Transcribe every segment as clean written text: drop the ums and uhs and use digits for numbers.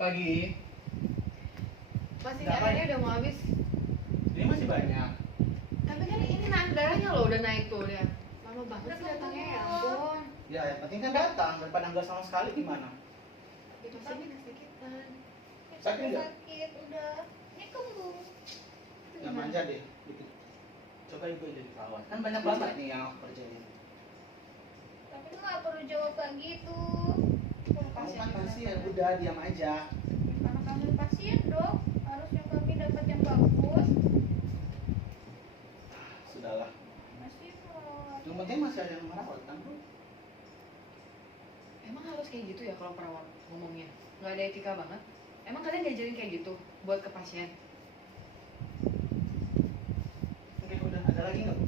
Pagi. Masih Nggak airnya banyak. udah mau habis. Ini masih banyak. Tapi kan ini naik darahnya loh udah naik tuh, lihat. Lama banget sih datangnya, ya ampun. Ya, yang penting kan datang daripada nggak sama sekali gimana? Itu sini kesakitan. Sakit nggak? Sakit udah. Ini kembung. Itu Ya gimana? manja deh. Dikit. Coba ibu jadi perawat. Kan banyak banget nih yang aku kerjain. Tapi lu nggak perlu jawab kayak gitu. Kamu kan pasien, udah diam aja. Karena kami pasien dong, harusnya kami dapat yang bagus. Sudahlah. Masih mau. Yang penting masih ada yang merawat kan Bu? Emang harus kayak gitu ya kalau perawat ngomongnya? Nggak ada etika banget? Emang kalian diajarin kayak gitu buat ke pasien? Oke, udah ada lagi nggak Bu?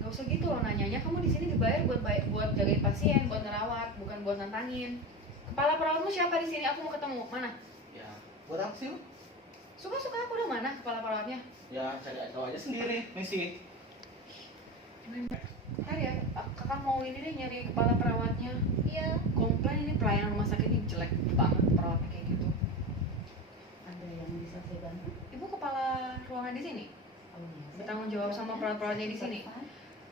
Nggak usah gitu loh nanyanya, kamu di sini dibayar buat jagain pasien, buat ngerawat, bukan buat nantangin. Kepala perawatmu siapa di sini? Aku mau ketemu. Mana? Ya, buat apa sih Bu? Suka-suka aku udah mana kepala perawatnya? Ya cari tahu aja sendiri, Messi. Ntar ya, kakak mau ini deh nyari kepala perawatnya. Iya. Komplain ini pelayanan rumah sakit ini jelek banget perawatnya kayak gitu. Ada yang bisa saya bantu? Ibu kepala ruangan di sini? Oh, iya. Bertanggung jawab sama perawat-perawatnya di sini?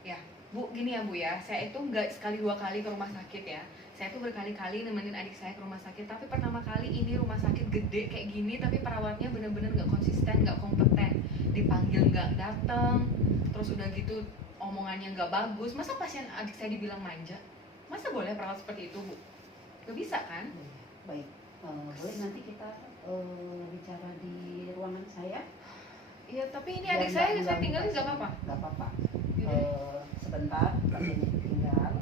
Ya, Bu, gini ya Bu ya, saya itu nggak sekali dua kali ke rumah sakit ya. Saya tuh berkali-kali nemenin adik saya ke rumah sakit, tapi pertama kali ini rumah sakit gede kayak gini, tapi perawatnya bener-bener nggak konsisten, nggak kompeten. Dipanggil nggak datang, terus udah gitu omongannya nggak bagus. Masa pasien adik saya dibilang manja? Masa boleh perawat seperti itu Bu? Gak bisa kan? Baik, boleh nanti kita bicara di ruangan saya. Iya, tapi ini Biar adik saya nggak tinggalin nggak mengganggu apa-apa. pasien. Nggak apa-apa. Yaudah. Sebentar, pasiennya ditinggal.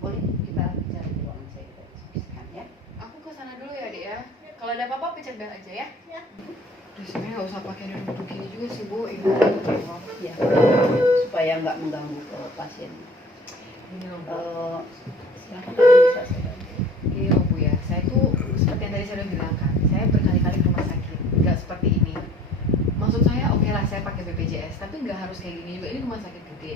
Boleh kita bicara di ruangan saya, kita diskusikan ya. Aku ke sana dulu ya, Dek ya. Kalau ada apa-apa pencet bel aja ya. Ya. Terus sebenarnya nggak usah pakai duduk gini juga sih Bu. Ibu Ya, supaya nggak mengganggu ke pasien. ini loh Bu. Silakan bisa saya bantu. Ini loh Bu ya. Saya tuh seperti yang tadi saya udah bilang kan. Saya berkali-kali ke rumah sakit. Nggak seperti ini. Maksud saya oke lah saya pakai BPJS, tapi nggak harus kayak gini juga. Ini rumah sakit gede.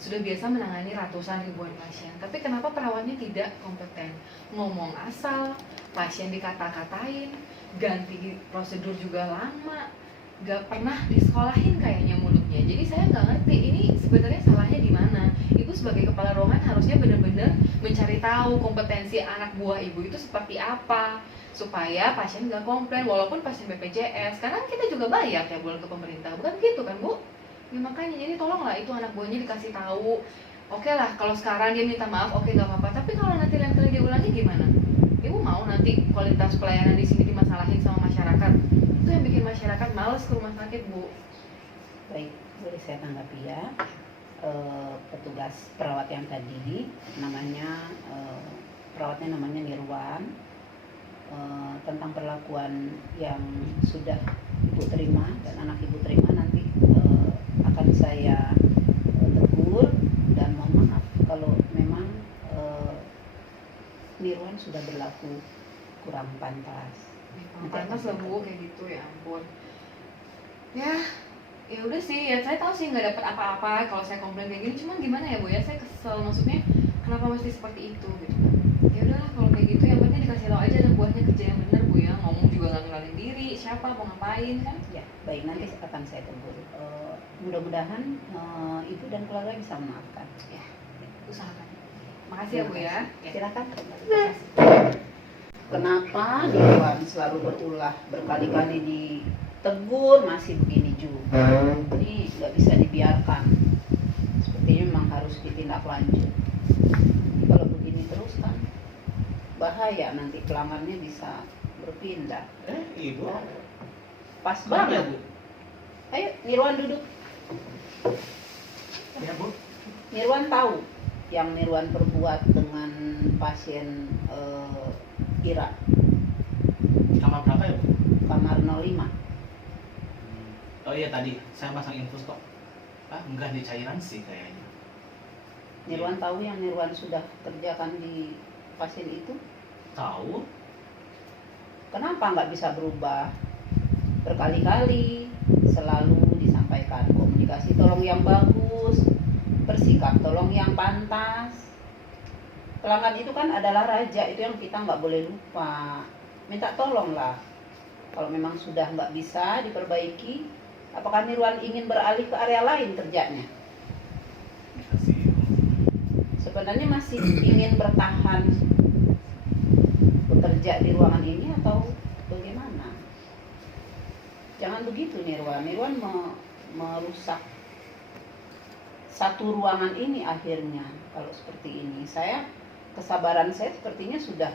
Sudah biasa menangani ratusan ribuan pasien. Tapi kenapa perawatnya tidak kompeten? Ngomong asal, pasien dikata-katain, ganti prosedur juga lama, nggak pernah disekolahin kayaknya mulutnya. Jadi saya nggak ngerti ini sebenarnya salahnya di mana. Ibu sebagai kepala ruangan harusnya benar-benar mencari tahu kompetensi anak buah ibu itu seperti apa supaya pasien nggak komplain walaupun pasien BPJS. Sekarang kita juga bayar tiap bulan ke pemerintah, bukan gitu kan Bu? Ya makanya jadi tolonglah itu anak buahnya dikasih tahu. Oke lah kalau sekarang dia minta maaf, oke nggak apa-apa. Tapi kalau nanti lain kali dia ulangi gimana? Ibu mau nanti kualitas pelayanan di sini dimasalahin sama masyarakat? Itu yang bikin masyarakat males ke rumah sakit Bu. Baik, boleh saya tanggapi ya. Petugas perawat yang tadi namanya perawatnya namanya Nirwan. Tentang perlakuan yang sudah ibu terima dan anak ibu terima nanti akan saya tegur dan mohon maaf kalau memang Nirwan sudah berlaku kurang pantas. Panas lah Bu kayak gitu, ya ampun. Ya udah sih, ya saya tahu sih nggak dapat apa-apa kalau saya komplain kayak gini. Cuman gimana ya Bu ya, saya kesel maksudnya kenapa mesti seperti itu gitu kan. Ya udahlah kalau kayak gitu yang penting dikasih tahu aja dan buatnya kerja yang benar Bu ya. Ngomong juga nggak ngenalin diri, siapa mau ngapain kan. Ya, baik nanti akan saya tegur. Mudah-mudahan ibu dan keluarga bisa memaafkan. Ya, usahakan. Makasih ya Bu ya. Silakan. Kenapa Nirwan selalu berulah berkali-kali ditegur masih begini juga? Ini nggak bisa dibiarkan. Sepertinya memang harus ditindaklanjut. Kalau begini terus kan bahaya, nanti pelamarnya bisa berpindah. Ibu. Pas Mana banget. Bu? Ayo Nirwan duduk. Ya Bu. Nirwan tahu yang Nirwan perbuat dengan pasien Ira, Kamar berapa ya Bu? kamar 05. Oh iya tadi saya pasang infus kok. Enggak di cairan sih kayaknya. Nirwan tahu yang Nirwan sudah kerjakan di pasien itu? Tahu? Kenapa nggak bisa berubah? Berkali-kali selalu disampaikan komunikasi tolong yang bagus, bersikap tolong yang pantas. Pelanggan itu kan adalah raja, itu yang kita nggak boleh lupa. minta tolong lah. Kalau memang sudah nggak bisa diperbaiki, apakah Nirwan ingin beralih ke area lain kerjanya? Bisa sih. Sebenarnya masih ingin bertahan bekerja di ruangan ini atau bagaimana? Jangan begitu Nirwan. Nirwan merusak satu ruangan ini akhirnya. Kalau seperti ini, kesabaran saya sepertinya sudah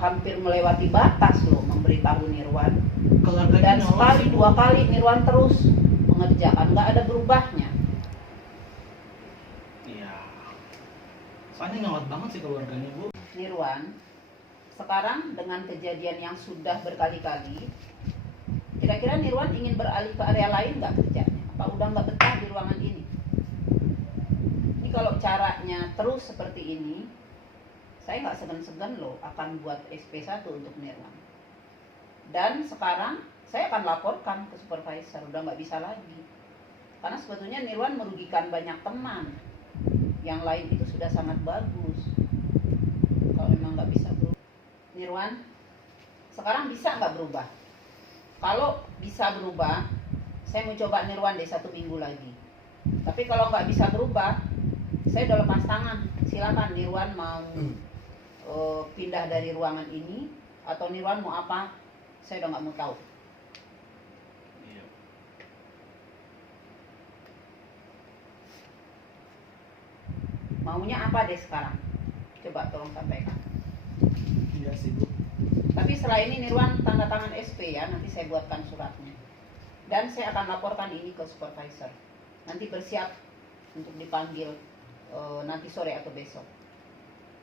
hampir melewati batas loh memberitahu Nirwan. Keluarganya Dan nyolot sekali sih, Bu. 2 kali Nirwan terus mengerjakan, nggak ada berubahnya. Iya. Soalnya nyolot banget sih keluarganya, Bu. Nirwan, sekarang dengan kejadian yang sudah berkali-kali, kira-kira Nirwan ingin beralih ke area lain nggak kerjanya? Apa udah nggak betah di ruangan ini? Ini kalau caranya terus seperti ini, saya nggak segan-segan loh akan buat SP1 untuk Nirwan. Dan sekarang saya akan laporkan ke supervisor, udah nggak bisa lagi. Karena sebetulnya Nirwan merugikan banyak teman. Yang lain itu sudah sangat bagus. Kalau memang nggak bisa berubah. Nirwan, sekarang bisa nggak berubah? Kalau bisa berubah, saya mau coba Nirwan deh 1 minggu lagi. Tapi kalau nggak bisa berubah, saya udah lepas tangan. Silakan Nirwan mau pindah dari ruangan ini atau Nirwan mau apa? Saya udah nggak mau tahu. Iya. Maunya apa deh sekarang? Coba tolong sampaikan. Iya sih, Bu. Tapi setelah ini Nirwan tanda tangan SP ya, nanti saya buatkan suratnya. Dan saya akan laporkan ini ke supervisor. Nanti bersiap untuk dipanggil nanti sore atau besok.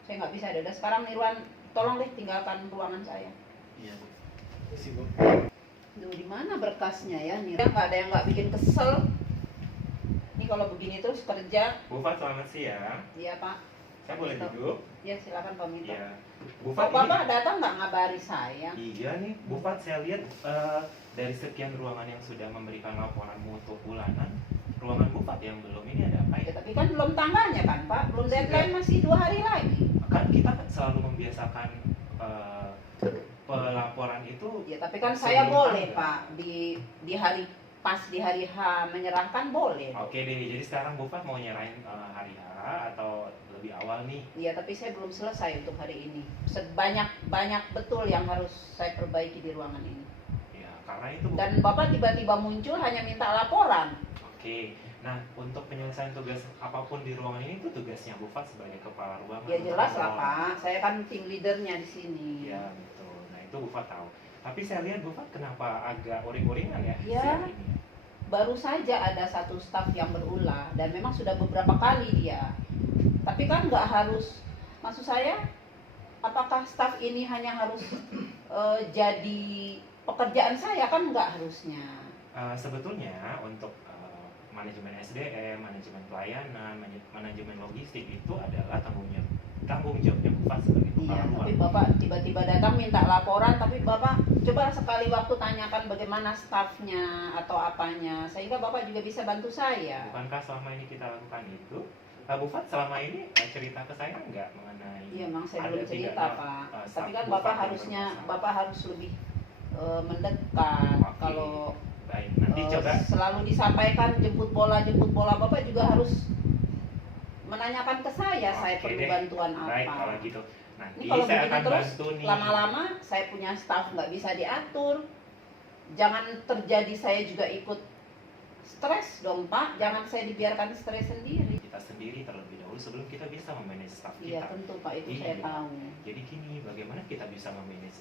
Saya nggak bisa ada. Sekarang Nirwan, tolong deh tinggalkan ruangan saya. Iya, Bu. Iya sih, Bu. Duh, di mana berkasnya ya? Nirwan nggak ada yang nggak bikin kesel. Ini kalau begini terus kerja, Bu Fat, selamat siang. iya Pak. Saya boleh Gitu. duduk? Ya silakan Pak Mito. Iya. Bu Kok Fat, Bapak datang nggak ngabari saya? iya nih, Bu Fat, saya lihat dari sekian ruangan yang sudah memberikan laporan mutu bulanan, ruangan Bu Fat yang belum ini ada apa Ya, ya? tapi kan belum tanggalnya kan Pak, belum deadline, masih 2 hari lagi. Kan kita selalu membiasakan pelaporan itu. Ya tapi kan saya sebelum boleh tanggal. Pak di hari pas di hari H menyerahkan boleh. Oke deh, jadi sekarang Bu Fat mau nyerahin hari H atau lebih awal nih? Iya tapi saya belum selesai untuk hari ini. Banyak betul yang harus saya perbaiki di ruangan ini. Ya, karena itu Bu. Dan Bapak tiba-tiba muncul hanya minta laporan. Oke, nah untuk penyelesaian tugas apapun di ruangan ini itu tugasnya Bu Fat sebagai kepala ruangan. Ya jelas lah Untuk Pak, saya kan tim leadernya di sini. Iya betul. Nah itu Bu Fat tahu. Tapi saya lihat Bu Fat kenapa agak uring-uringan ya Ya. siang ini? Baru saja ada satu staf yang berulah dan memang sudah beberapa kali dia. Tapi kan nggak harus, maksud saya, apakah staf ini hanya harus jadi pekerjaan saya, kan nggak harusnya. Sebetulnya untuk manajemen SDM, manajemen pelayanan, manajemen logistik itu adalah tanggung jawabnya Bu Fat sebagai Iya, kepala tapi ruangan. Bapak tiba-tiba datang minta laporan, tapi Bapak coba sekali waktu tanyakan bagaimana stafnya atau apanya, sehingga Bapak juga bisa bantu saya. Bukankah selama ini kita lakukan itu? Bu Fat selama ini cerita ke saya nggak mengenai Iya, memang saya ada belum cerita tidaknya, Pak. staf Tapi kan Bu Bapak Fat yang harusnya, bermasalah? Bapak harus lebih mendekat. Oke. Kalau Baik, nanti coba. selalu disampaikan jemput bola, Bapak juga harus menanyakan ke saya Oke perlu deh. bantuan apa. Baik, kalau gitu. Nanti Ini kalau saya begini akan terus, bantu nih. lama-lama saya punya staff nggak bisa diatur. Jangan terjadi saya juga ikut stres dong Pak. Jangan saya dibiarkan stres sendiri. Kita sendiri terlebih dahulu sebelum kita bisa memanage staff Iya kita. tentu Pak, itu Iya. saya tahu. Jadi gini, bagaimana kita bisa memanage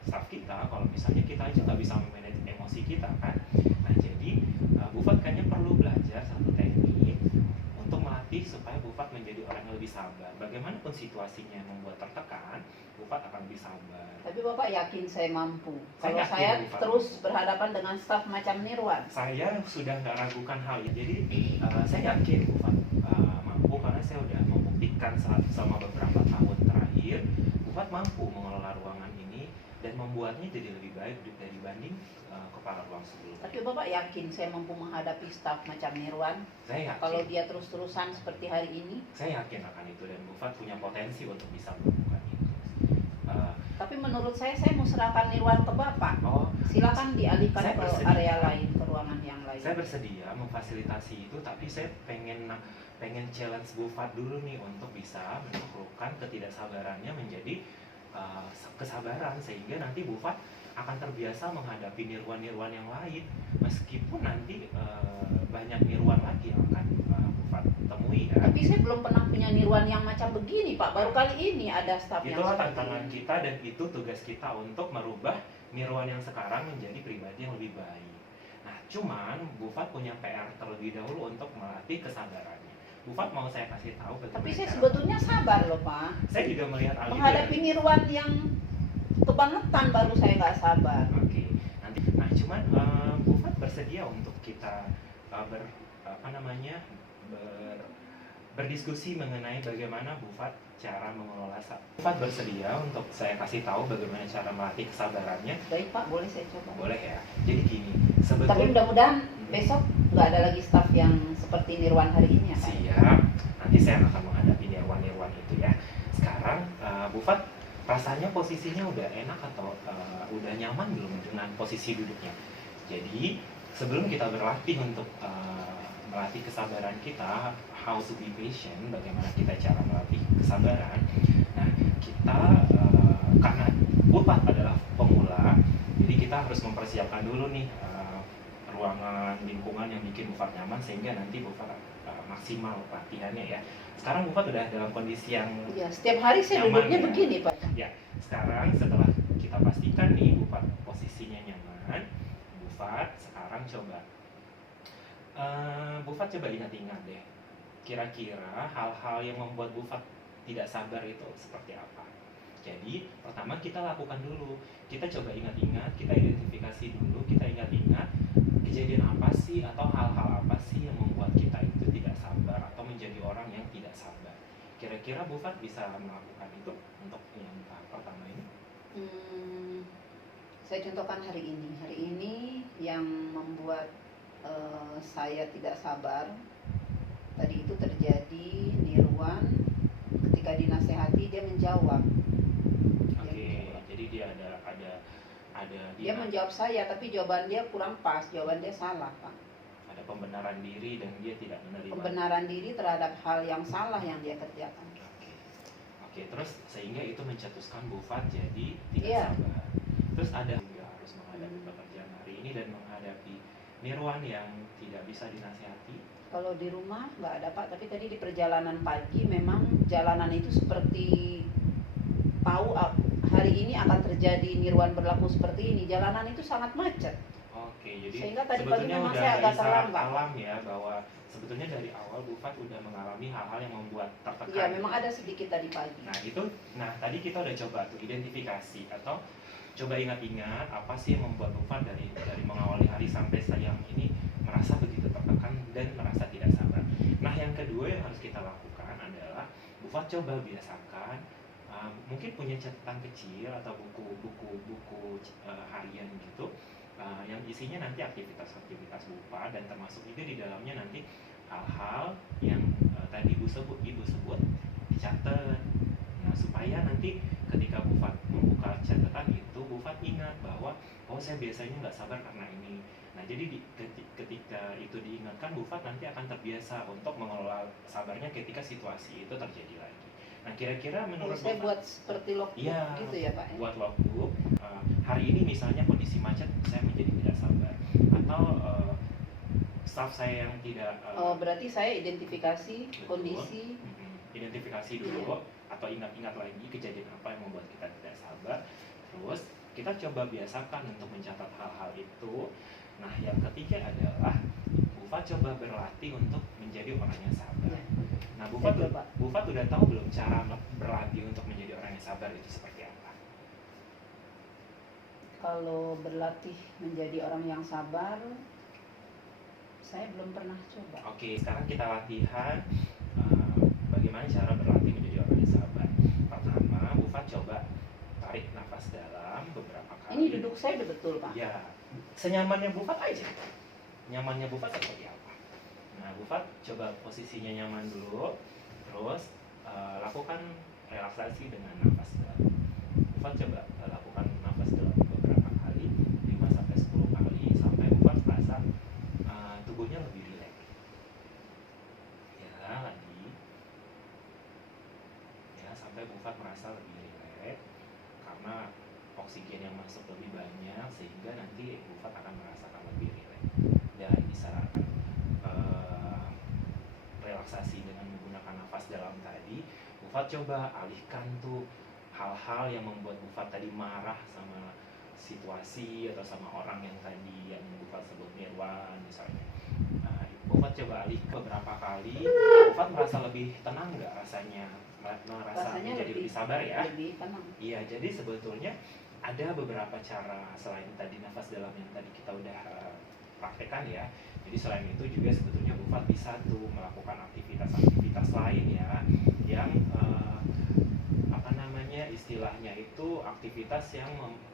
staff kita kalau misalnya kita aja nggak bisa memanage emosi kita kan? Nah jadi Bu Fat kayaknya perlu belajar satu teknik untuk melatih supaya Bu Fat menjadi orang yang lebih sabar. Bagaimanapun situasinya yang membuat tertekan, Bu Fat akan lebih sabar. Tapi Bapak yakin saya mampu? Saya Kalau yakin, saya Bu Fat. terus berhadapan dengan staf macam Nirwan. Saya sudah nggak ragukan hal itu. Jadi saya yakin Bu Fat mampu karena saya sudah membuktikan selama beberapa tahun terakhir Bu Fat mampu mengelola ruangan ini dan membuatnya jadi lebih baik dibanding kepala ruang sebelumnya. Tapi Bapak yakin saya mampu menghadapi staf macam Nirwan? Saya yakin. Kalau dia terus-terusan seperti hari ini? Saya yakin akan itu dan Bu Fat punya potensi untuk bisa melakukan itu. Tapi menurut saya mau serahkan Nirwan ke Bapak. Oh, Silakan dialihkan Saya ke bersedia. area lain, ke ruangan yang lain. saya bersedia memfasilitasi itu, tapi saya pengen challenge Bu Fat dulu nih untuk bisa menaklukkan ketidaksabarannya menjadi kesabaran, sehingga nanti Bu Fat akan terbiasa menghadapi nirwan-nirwan yang lain, meskipun nanti banyak nirwan lagi yang akan Bu Fat temui ya. Tapi saya belum pernah punya Nirwan yang macam begini, Pak. Baru kali ini ada staf yang Itulah seperti tantangan ini. kita, dan itu tugas kita untuk merubah nirwan yang sekarang menjadi pribadi yang lebih baik. Nah, cuman Bu Fat punya PR terlebih dahulu untuk melatih kesabarannya. Bu Fat mau saya kasih tahu bagaimana Tapi saya cara- sebetulnya sabar loh, Pak. saya juga melihat hal itu Menghadapi dari- Nirwan yang kebangetan baru saya nggak sabar. Oke, nanti. Nah, cuman Bu Fat bersedia untuk kita berdiskusi mengenai bagaimana Bu Fat cara mengelola sabar. Bu Fat bersedia untuk saya kasih tahu bagaimana cara melatih kesabarannya. Baik, Pak, boleh saya coba. Boleh ya. Jadi gini, Tapi sebetulnya mudah-mudahan besok nggak ada lagi staf yang seperti Nirwan hari ini ya, Pak. siap. Nanti saya akan menghadapi nirwan-nirwan itu ya. Sekarang Bu Fat rasanya posisinya udah enak atau udah nyaman belum dengan posisi duduknya? Jadi sebelum kita berlatih untuk melatih kesabaran kita, how to be patient, bagaimana kita cara melatih kesabaran. Nah, kita karena Bu Fat adalah pemula, jadi kita harus mempersiapkan dulu nih ruangan, lingkungan yang bikin Bu Fat nyaman, sehingga nanti Bu Fat maksimal latihannya ya. Sekarang Bu Fat udah dalam kondisi yang Ya, setiap hari saya Nyaman, duduknya ya. begini, Pak. sekarang setelah kita pastikan nih Bu Fat posisinya nyaman, Bu Fat sekarang Bu Fat coba ingat-ingat deh, kira-kira hal-hal yang membuat Bu Fat tidak sabar itu seperti apa. Jadi pertama kita lakukan dulu, kita coba ingat-ingat, kita identifikasi dulu, kita ingat-ingat kejadian apa sih atau hal-hal apa sih yang membuat kita itu tidak sabar atau menjadi orang yang tidak sabar. Kira-kira Bu Fat bisa melakukan itu untuk yang tahap pertama ini? Saya contohkan hari ini. Hari ini yang membuat saya tidak sabar tadi itu terjadi Nirwan ketika dinasehati dia menjawab. Oke, jadi dia Dia menjawab saya, tapi jawaban dia kurang pas, jawaban dia salah, Pak. ada pembenaran diri dan dia tidak menerima. Pembenaran diri terhadap hal yang salah yang dia kerjakan. Oke, terus sehingga itu mencetuskan Bu Fat jadi tidak Iya. sabar. Terus ada juga harus menghadapi pekerjaan hari ini dan menghadapi Nirwan yang tidak bisa dinasihati. Kalau di rumah nggak ada, Pak, tapi tadi di perjalanan pagi memang jalanan itu seperti tahu hari ini akan terjadi Nirwan berlaku seperti ini. Jalanan itu sangat macet. Oke, jadi Sehingga tadi pagi sebetulnya memang udah saya agak isyarat terlambat. alam ya, bahwa sebetulnya dari awal Bu Fat udah mengalami hal-hal yang membuat tertekan. Iya, memang ada sedikit tadi pagi. Nah tadi kita udah coba tuh identifikasi atau coba ingat-ingat apa sih yang membuat Bu Fat dari mengawali hari sampai siang ini merasa begitu tertekan dan merasa tidak sabar. Nah, yang kedua yang harus kita lakukan adalah Bu Fat coba biasakan mungkin punya catatan kecil atau buku harian gitu yang isinya nanti aktivitas-aktivitas Bu Fat, dan termasuk juga di dalamnya nanti hal-hal yang tadi ibu sebut dicatat. Nah, supaya nanti ketika Bu Fat membuka catatan itu, Bu Fat ingat bahwa saya biasanya nggak sabar karena ini. Nah, jadi ketika itu diingatkan, Bu Fat nanti akan terbiasa untuk mengelola sabarnya ketika situasi itu terjadi lagi. Nah, kira-kira menurut Saya Bu Fat, buat seperti logbook Iya, gitu ya, Pak. buat logbook hari ini misalnya kondisi macet saya menjadi tidak sabar, atau staff saya yang tidak Berarti saya identifikasi Betul. kondisi. Identifikasi dulu atau ingat-ingat lagi kejadian apa yang membuat kita tidak sabar. Terus kita coba biasakan untuk mencatat hal-hal itu. Nah, yang ketiga adalah Bu Fat coba berlatih untuk menjadi orang yang sabar. Ya. Nah, Saya coba. Bu Fat udah tahu belum cara berlatih untuk menjadi orang yang sabar itu seperti apa? Kalau berlatih menjadi orang yang sabar, saya belum pernah coba. Oke, sekarang kita latihan bagaimana cara berlatih menjadi orang yang sabar. Pertama, Bu Fat coba tarik nafas dalam beberapa kali. Ini duduk saya udah betul, Pak. Ya, senyamannya Bu Fat aja. Nyamannya Bu Fat seperti apa? Nah, Bu Fat coba posisinya nyaman dulu, terus lakukan relaksasi dengan nafas dalam. Bufat coba lakukan nafas dalam beberapa kali, 5 sampai 10 kali, sampai Bufat merasa tubuhnya lebih rileks. Ya, lagi. Ya, sampai Bufat merasa lebih rileks karena oksigen yang masuk lebih banyak, sehingga nanti Bufat akan merasakan lebih rileks. Dan disarankan relaksasi dengan menggunakan nafas dalam tadi, Bufat coba alihkan tuh hal-hal yang membuat Bufat tadi marah sama situasi atau sama orang yang tadi yang Bufat sebut nirwan misalnya. Nah, Bufat coba alih beberapa kali, Bufat merasa lebih tenang nggak rasanya? Merasa Rasanya menjadi lebih sabar ya? Lebih tenang. Iya, jadi sebetulnya ada beberapa cara selain tadi nafas dalam yang tadi kita udah praktekkan ya. Jadi selain itu juga sebetulnya Bufat bisa tuh melakukan aktivitas-aktivitas lain ya, yang apa namanya istilahnya itu aktivitas yang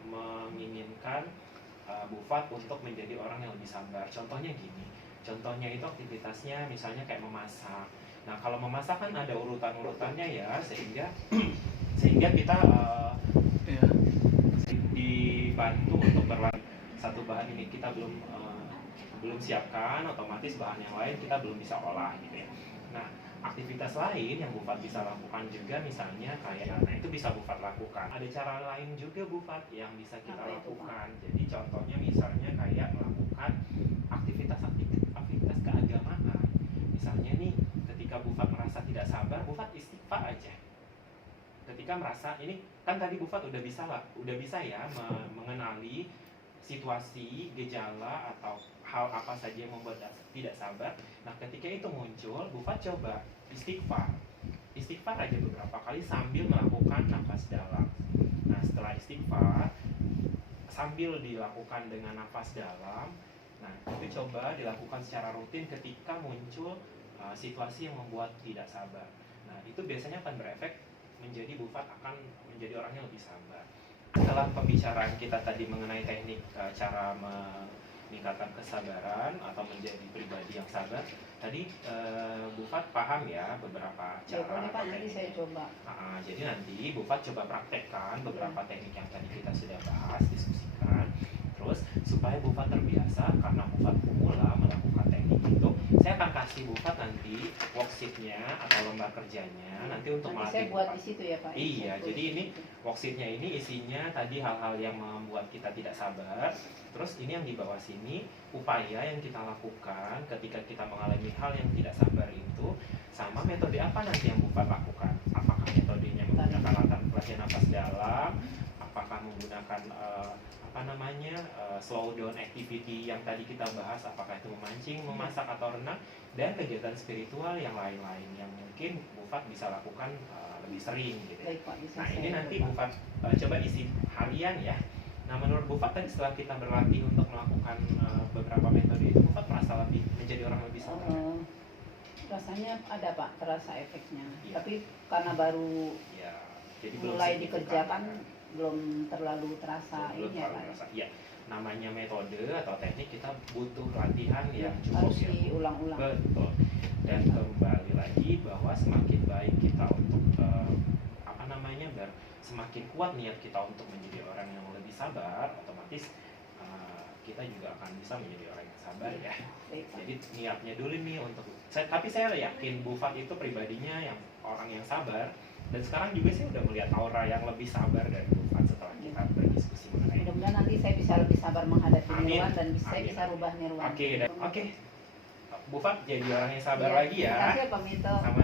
menginginkan Bufat untuk menjadi orang yang lebih sabar. Contohnya gini, contohnya itu aktivitasnya misalnya kayak memasak. Nah kalau memasak kan ada urutan-urutannya ya, sehingga kita Iya. dibantu untuk berlatih satu bahan ini kita belum siapkan, otomatis bahan yang lain kita belum bisa olah gitu ya. Nah aktivitas lain yang Bufat bisa lakukan juga misalnya kayak, nah itu bisa Bufat lakukan. Ada cara lain juga Bufat yang bisa kita Apa itu, lakukan. Jadi contohnya misalnya kayak melakukan aktivitas keagamaan. Misalnya nih ketika Bufat merasa tidak sabar, Bufat istighfar aja. Ketika merasa ini kan tadi Bufat udah bisa ya mengenali situasi, gejala atau hal apa saja yang membuat tidak sabar. Nah ketika itu muncul, Bufat coba istighfar aja beberapa kali sambil melakukan nafas dalam. Nah setelah istighfar sambil dilakukan dengan nafas dalam, nah itu coba dilakukan secara rutin ketika muncul situasi yang membuat tidak sabar. Nah itu biasanya akan berefek menjadi Bufat akan menjadi orang yang lebih sabar. Setelah pembicaraan kita tadi mengenai teknik cara meningkatkan kesabaran atau menjadi pribadi yang sabar, tadi Bufat paham ya beberapa cara Boleh Pak, atau nanti teknik. saya coba. Jadi nanti Bufat coba praktekkan beberapa teknik yang tadi kita sudah bahas, diskusikan. Terus supaya Bufat terbiasa, karena Bufat pemula melakukan teknik itu, saya akan kasih Bufat nanti worksheetnya atau lembar kerjanya nanti untuk Nanti melatih saya buat Bufat. di situ ya Pak. Iya, Saya jadi tulis ini di situ. worksheetnya ini isinya tadi hal-hal yang membuat kita tidak sabar. Terus ini yang di bawah sini upaya yang kita lakukan ketika kita mengalami hal yang tidak sabar itu, sama metode apa nanti yang Bufat lakukan. Apakah metodenya menggunakan latihan pelatihan nafas dalam, apakah menggunakan slow down activity yang tadi kita bahas, apakah itu memancing, memasak atau renang, dan kegiatan spiritual yang lain-lain yang mungkin Bufat bisa lakukan lebih sering gitu ya. Baik Pak, bisa Nah saya ini nanti coba. Bufat coba isi harian ya. Nah menurut Bufat tadi setelah kita berlatih untuk melakukan beberapa metode itu, Bufat merasa lebih menjadi orang lebih sabar. Rasanya ada Pak, terasa efeknya. Iya. Tapi karena baru Ya, jadi belum mulai signifikan, dikerjakan kan? belum terlalu terasa Belum ini ya terlalu Pak. terasa. Iya, namanya metode atau teknik kita butuh latihan yang cukup Harus ya. diulang-ulang. Betul. Dan kembali lagi bahwa semakin baik kita untuk semakin kuat niat kita untuk menjadi orang yang lebih sabar, otomatis kita juga akan bisa menjadi orang yang sabar ya. Jadi niatnya dulu nih untuk tapi saya yakin Bufat itu pribadinya yang orang yang sabar, dan sekarang juga saya udah melihat aura yang lebih sabar dari Bufat setelah kita berdiskusi mengenai. Mudah-mudahan nanti saya bisa lebih sabar menghadapi Amin. nirwan dan saya Amin. bisa rubah nirwan. Oke, Bufat jadi orang yang sabar Iya. lagi ya. Terima kasih ya Pak Mito. Sama